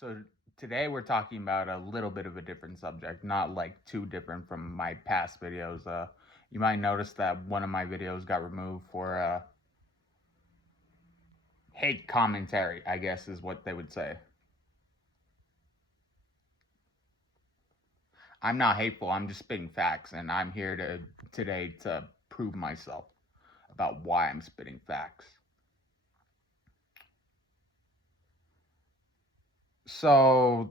So today we're talking about a little bit of a different subject, not like too different from my past videos. You might notice that one of my videos got removed for hate commentary, I guess is what they would say. I'm not hateful, I'm just spitting facts, and I'm here today to prove myself about why I'm spitting facts. So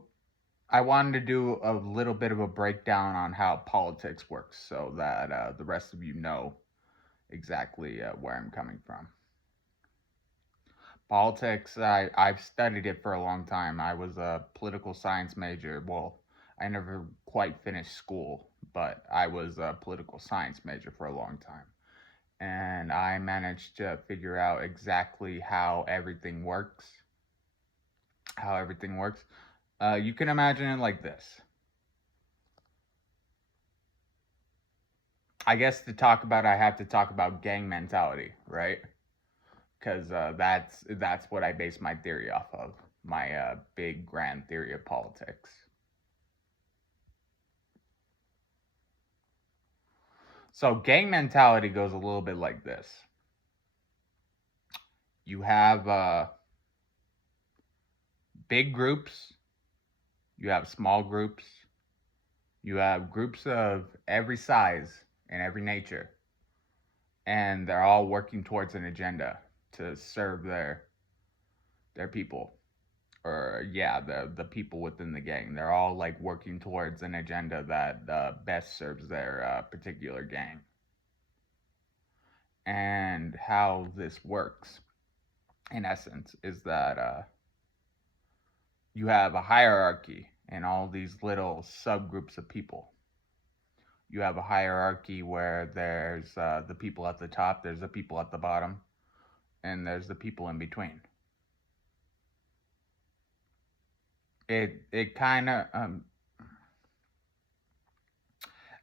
I wanted to do a little bit of a breakdown on how politics works so that the rest of you know exactly where I'm coming from. Politics, I've studied it for a long time. I was a political science major. Well, I never quite finished school, but I was a political science major for a long time. And I managed to figure out exactly how everything works. How everything works. You can imagine it like this. I guess to talk about, I have to talk about gang mentality, right? Because that's what I base my theory off of. My big grand theory of politics. So gang mentality goes a little bit like this. You have big groups, you have small groups, you have groups of every size and every nature, and they're all working towards an agenda to serve their people, or yeah, the people within the gang. They're all like working towards an agenda that best serves their particular gang. And how this works, in essence, is that you have a hierarchy and all these little subgroups of people. You have a hierarchy where there's the people at the top, there's the people at the bottom, and there's the people in between. It kind of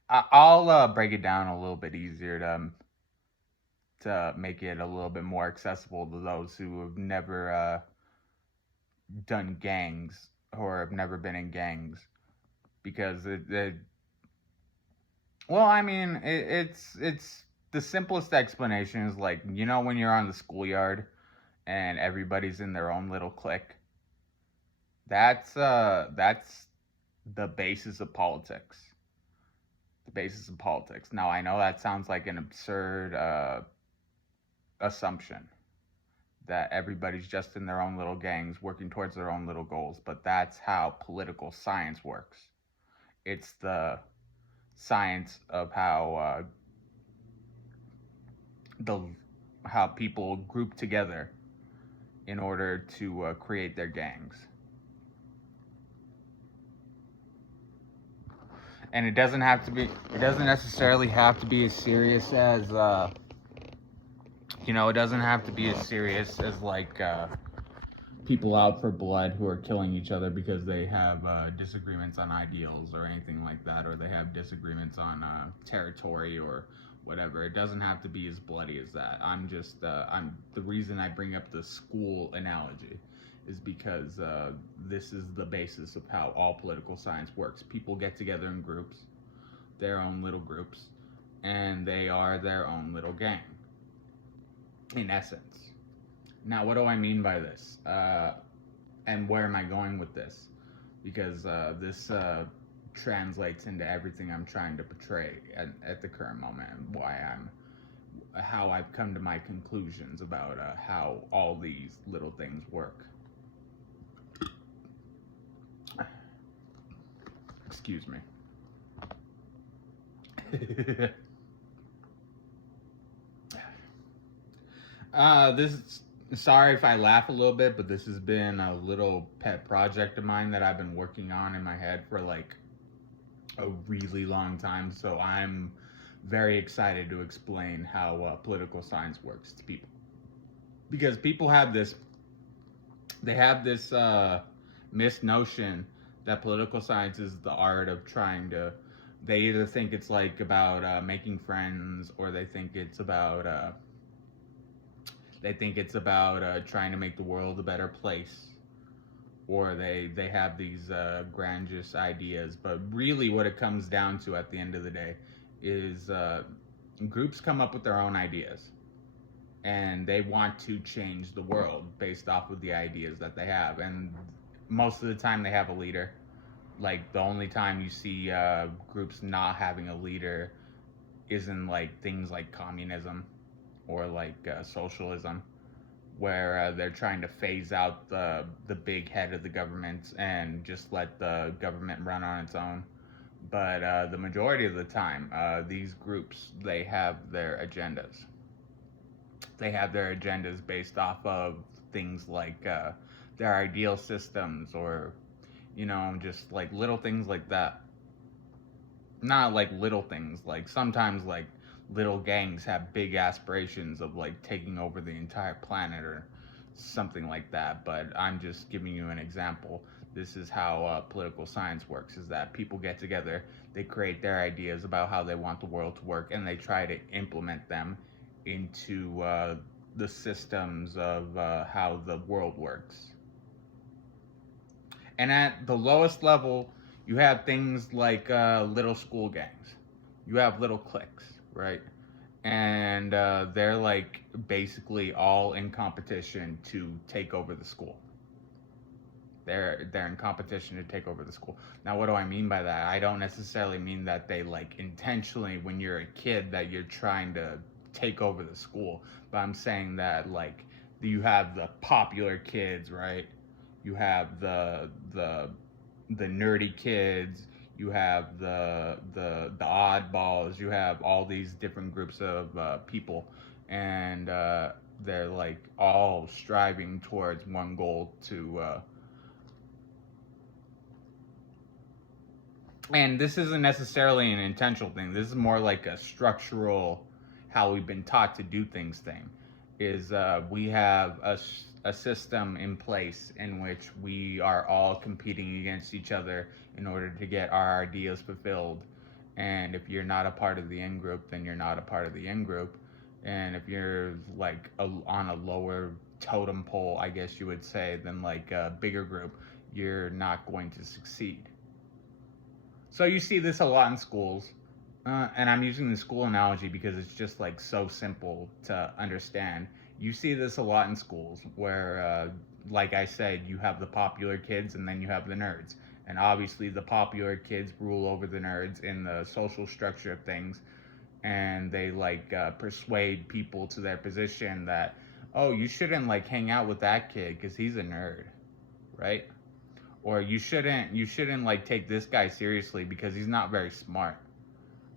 I'll break it down a little bit easier to make it a little bit more accessible to those who have never done gangs or have never been in gangs, because well, I mean, it's the simplest explanation is like, you know, when you're on the schoolyard and everybody's in their own little clique. That's the basis of politics. The basis of politics. Now I know that sounds like an absurd assumption that everybody's just in their own little gangs working towards their own little goals, but that's how political science works. It's the science of the how people group together in order to create their gangs. And it doesn't necessarily have to be as serious as it doesn't have to be as serious as like people out for blood who are killing each other because they have disagreements on ideals or anything like that, or they have disagreements on territory or whatever. It doesn't have to be as bloody as that. I'm the reason I bring up the school analogy is because this is the basis of how all political science works. People get together in groups, their own little groups, and they are their own little gang, in essence. Now, what do I mean by this? And where am I going with this? Because this translates into everything I'm trying to portray at the current moment, and how I've come to my conclusions about how all these little things work. Excuse me. This is sorry if I laugh a little bit, but this has been a little pet project of mine that I've been working on in my head for like a really long time. So I'm very excited to explain how political science works to people, because people have this misnotion that political science is the art of trying to. They either think it's like about making friends, or they think it's about trying to make the world a better place, or they have these grandiose ideas. But really, what it comes down to at the end of the day is groups come up with their own ideas, and they want to change the world based off of the ideas that they have. And most of the time, they have a leader. Like the only time you see groups not having a leader is in like things like communism or like socialism, where they're trying to phase out the big head of the government and just let the government run on its own. But the majority of the time, these groups, they have their agendas. They have their agendas based off of things like their ideal systems, or just like little things like that. Not like little things, like sometimes like little gangs have big aspirations of like taking over the entire planet or something like that. But I'm just giving you an example. This is how political science works, is that people get together, they create their ideas about how they want the world to work, and they try to implement them into the systems of how the world works. And at the lowest level, you have things like little school gangs. You have little cliques, right? And they're like basically all in competition to take over the school. They're in competition to take over the school. Now, what do I mean by that? I don't necessarily mean that they like intentionally, when you're a kid, that you're trying to take over the school. But I'm saying that like you have the popular kids, right? You have the nerdy kids. You have the oddballs. You have all these different groups of people, and they're like all striving towards one goal to. And this isn't necessarily an intentional thing. This is more like a structural, how we've been taught to do things thing. Is we have a system in place in which we are all competing against each other in order to get our ideas fulfilled. And if you're not a part of the in group, then you're not a part of the in group. And if you're like on a lower totem pole, I guess you would say, than like a bigger group, you're not going to succeed. So you see this a lot in schools, and I'm using the school analogy because it's just like so simple to understand. You see this a lot in schools where, like I said, you have the popular kids and then you have the nerds. And obviously, the popular kids rule over the nerds in the social structure of things, and they like persuade people to their position that, oh, you shouldn't like hang out with that kid because he's a nerd, right? Or you shouldn't like take this guy seriously because he's not very smart,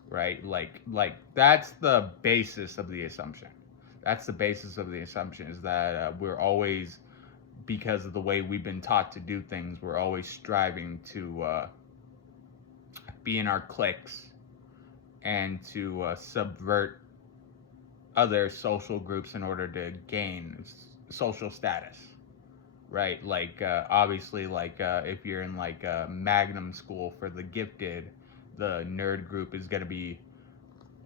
right? Like that's the basis of the assumption. That's the basis of the assumption, is that we're always, because of the way we've been taught to do things, we're always striving to be in our cliques and to subvert other social groups in order to gain social status, right? Like obviously, like if you're in like a magnum school for the gifted, the nerd group is going to be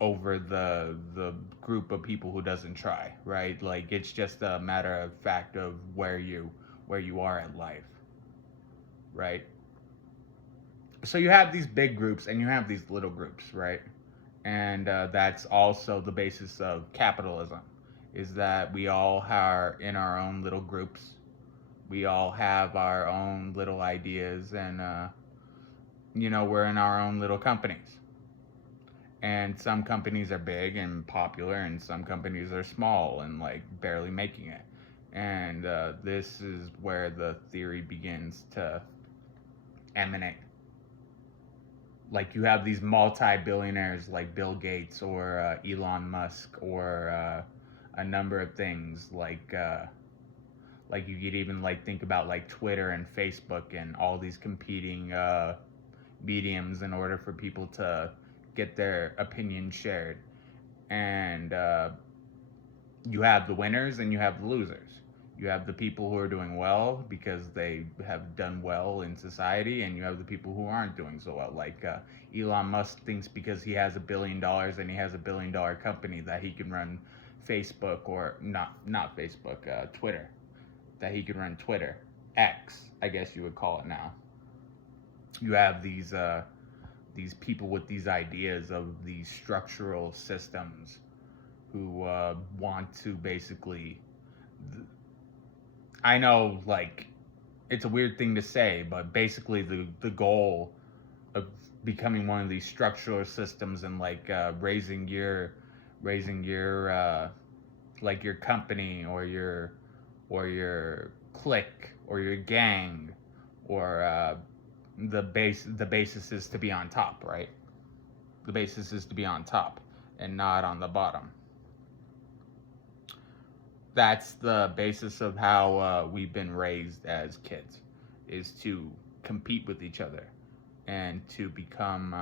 over the group of people who doesn't try, right? Like it's just a matter of fact of where you are in life, right? So you have these big groups and you have these little groups, right? And that's also the basis of capitalism, is that we all are in our own little groups. We all have our own little ideas, and we're in our own little companies. And some companies are big and popular, and some companies are small and like barely making it. And this is where the theory begins to emanate. Like you have these multi-billionaires like Bill Gates or Elon Musk, or a number of things like you could even like think about like Twitter and Facebook and all these competing mediums in order for people to get their opinion shared. And you have the winners and you have the losers. You have the people who are doing well because they have done well in society, and you have the people who aren't doing so well. Like Elon Musk thinks because he has $1 billion and he has $1 billion company that he can run Facebook, or not Facebook, Twitter, that he can run Twitter. X, I guess you would call it now. You have these people with these ideas of these structural systems who want to basically. I know, like, it's a weird thing to say, but basically the goal of becoming one of these structural systems and like raising your like your company or your clique or your gang or the basis is to be on top, right? The basis is to be on top and not on the bottom. That's the basis of how we've been raised as kids, is to compete with each other and to become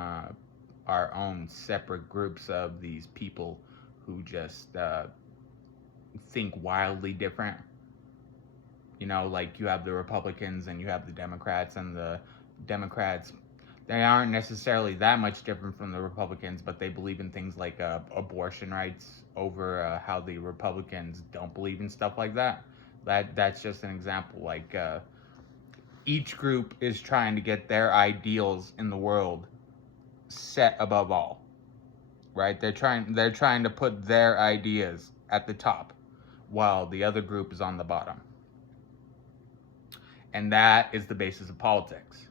our own separate groups of these people who just think wildly different. You know, like you have the Republicans and you have the Democrats, and the Democrats, they aren't necessarily that much different from the Republicans, but they believe in things like abortion rights over how the Republicans don't believe in stuff like that. That's just an example. Like each group is trying to get their ideals in the world set above all, right? They're trying to put their ideas at the top, while the other group is on the bottom, and that is the basis of politics.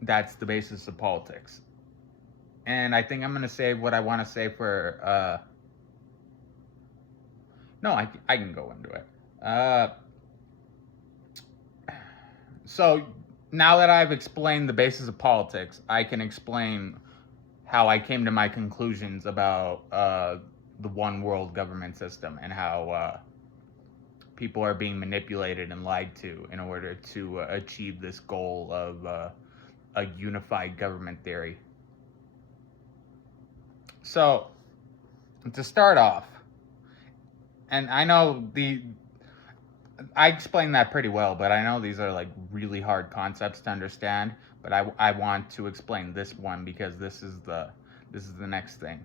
That's the basis of politics. And I think I'm going to say what I want to say for no, I can go into it. So now that I've explained the basis of politics, I can explain how I came to my conclusions about the one world government system and how people are being manipulated and lied to in order to achieve this goal of a unified government theory. So, to start off, and I know I explained that pretty well, but I know these are like really hard concepts to understand. But I want to explain this one because this is the next thing,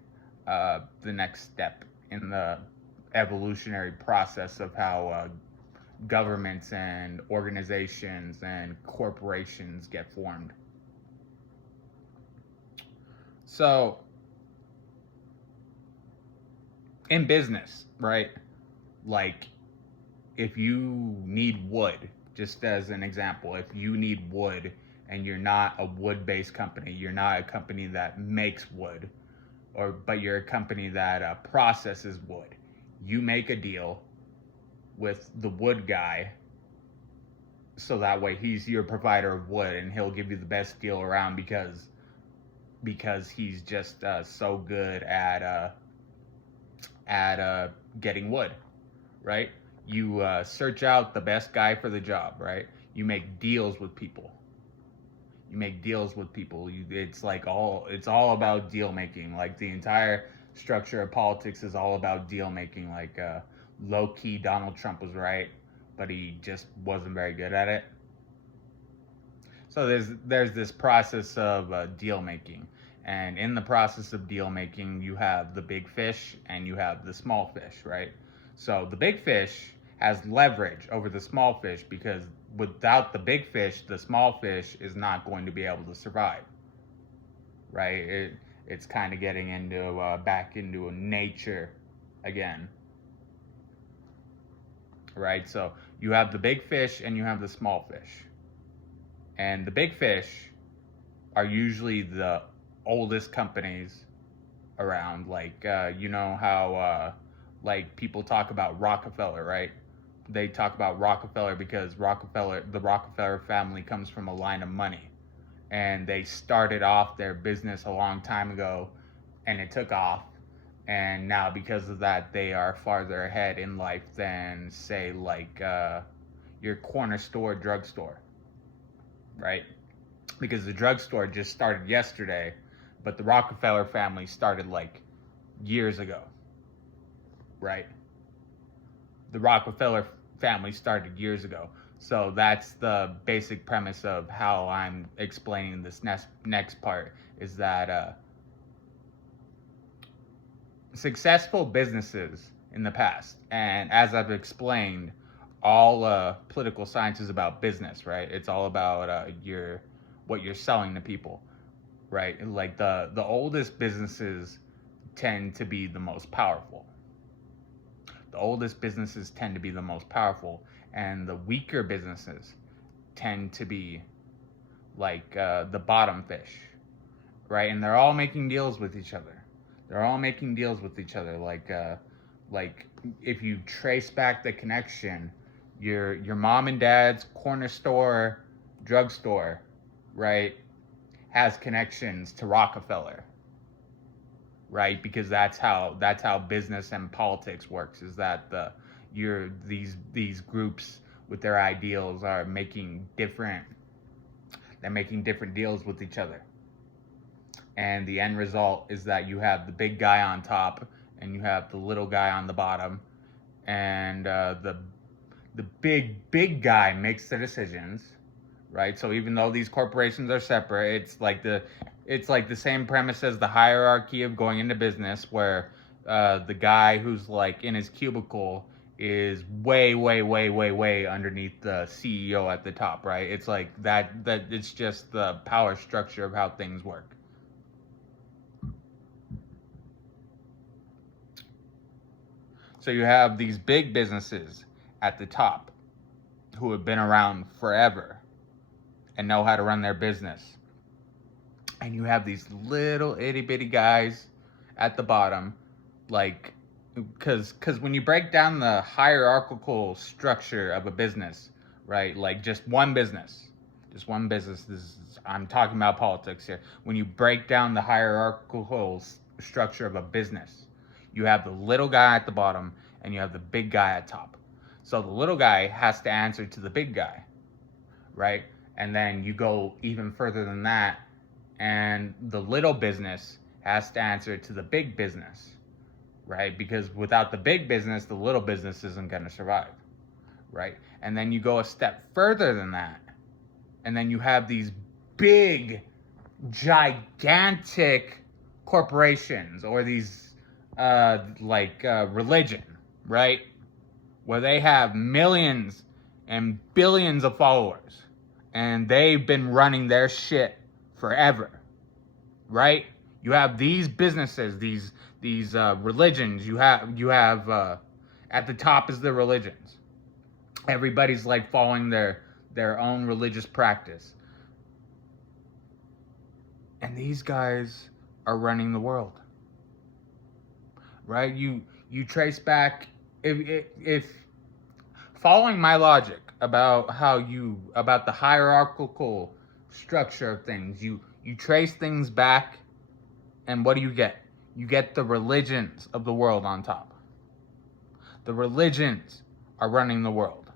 the next step in the evolutionary process of how governments and organizations and corporations get formed. So, in business, right? Like, if you need wood, just as an example, if you need wood and you're not a wood-based company, you're not a company that makes wood, but you're a company that processes wood, you make a deal with the wood guy so that way he's your provider of wood and he'll give you the best deal around because he's just so good at getting wood, right? You search out the best guy for the job, right? You make deals with people. It's all about deal making. Like the entire structure of politics is all about deal making. Like low key, Donald Trump was right, but he just wasn't very good at it. So there's this process of deal making, and in the process of deal making, you have the big fish and you have the small fish, right? So the big fish has leverage over the small fish because without the big fish, the small fish is not going to be able to survive, right? It's kind of getting into back into nature again, right? So you have the big fish and you have the small fish. And the big fish are usually the oldest companies around. Like, you know how, like, people talk about Rockefeller, right? They talk about Rockefeller because the Rockefeller family comes from a line of money. And they started off their business a long time ago, and it took off. And now, because of that, they are farther ahead in life than, say, like your corner store drugstore, right? Because the drugstore just started yesterday, but the Rockefeller family started like years ago, right? The Rockefeller family started years ago. So that's the basic premise of how I'm explaining this next part, is that successful businesses in the past, and as I've explained, all political science is about business, right? It's all about what you're selling to people, right? Like the oldest businesses tend to be the most powerful. The oldest businesses tend to be the most powerful, and the weaker businesses tend to be like the bottom fish, right? And they're all making deals with each other. They're all making deals with each other. Like if you trace back the connection, your mom and dad's corner store, drugstore, right, has connections to Rockefeller, right? Because that's how business and politics works. Is that these groups with their ideals are making different deals with each other, and the end result is that you have the big guy on top and you have the little guy on the bottom, and the big guy makes the decisions, right? So even though these corporations are separate, it's like the same premise as the hierarchy of going into business, where the guy who's like in his cubicle is way underneath the CEO at the top, right? It's like that it's just the power structure of how things work. So you have these big businesses at the top who have been around forever and know how to run their business. And you have these little itty bitty guys at the bottom, like, because when you break down the hierarchical structure of a business, right, like just one business, I'm talking about politics here. When you break down the hierarchical structure of a business, you have the little guy at the bottom and you have the big guy at top. So the little guy has to answer to the big guy, right? And then you go even further than that, and the little business has to answer to the big business, right? Because without the big business, the little business isn't going to survive, right? And then you go a step further than that, and then you have these big, gigantic corporations, or these religion, right? Where they have millions and billions of followers, and they've been running their shit forever, right? You have these businesses, these religions. You have at the top is the religions. Everybody's like following their own religious practice, and these guys are running the world, right? You trace back, if following my logic about about the hierarchical structure of things, you trace things back, and what do you get? You get the religions of the world on top. The religions are running the world.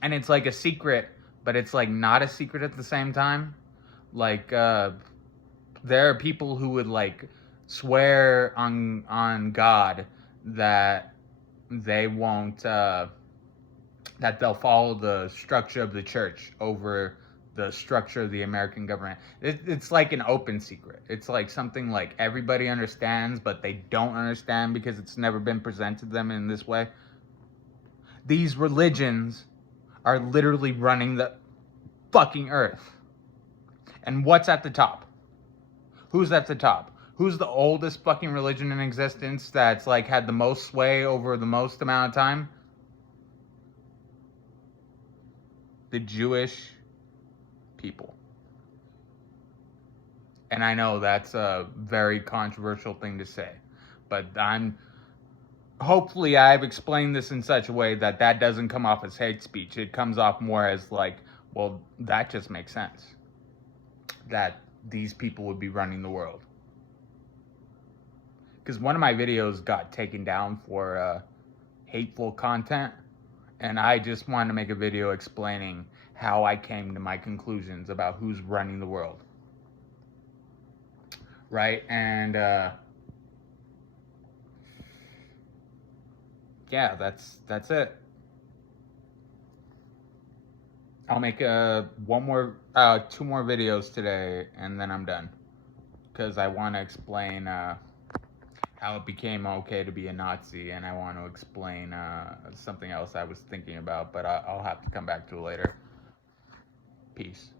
And it's like a secret, but it's like not a secret at the same time. Like there are people who would like swear on God that they won't that they'll follow the structure of the church over the structure of the American government. It's like an open secret. It's like something like everybody understands, but they don't understand because it's never been presented to them in this way. These religions are literally running the fucking earth. And what's at the top? Who's at the top? Who's the oldest fucking religion in existence that's like had the most sway over the most amount of time? The Jewish people. And I know that's a very controversial thing to say, but hopefully I've explained this in such a way that doesn't come off as hate speech. It comes off more as like, well, that just makes sense, that these people would be running the world. Because one of my videos got taken down for hateful content, and I just wanted to make a video explaining how I came to my conclusions about who's running the world. Right? And yeah, that's it. I'll make two more videos today, and then I'm done. Because I want to explain how it became okay to be a Nazi, and I want to explain something else I was thinking about, but I'll have to come back to it later. Peace.